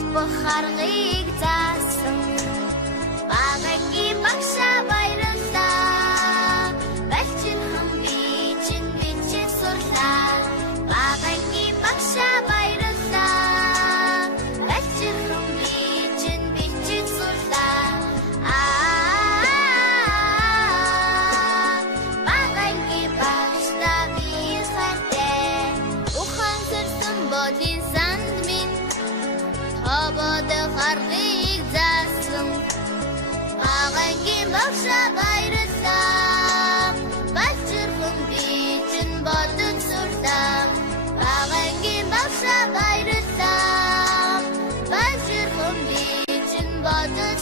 холбох аргыг заасан багангийн багшаа баярлалаа балчирхан би чинь бичиж сурлаа багангийн багшаа баярлалаа балчирхан би чинь бичиж сурлаа багангийн багшаа би хайртай ухан сэрсэн бодин санд минь хободох аргыг заасан багангийн багшаа баярлалаа балчирхан би чинь бодож сурлаа багангийн багшаа баярлалаа балчирхан би чинь бодож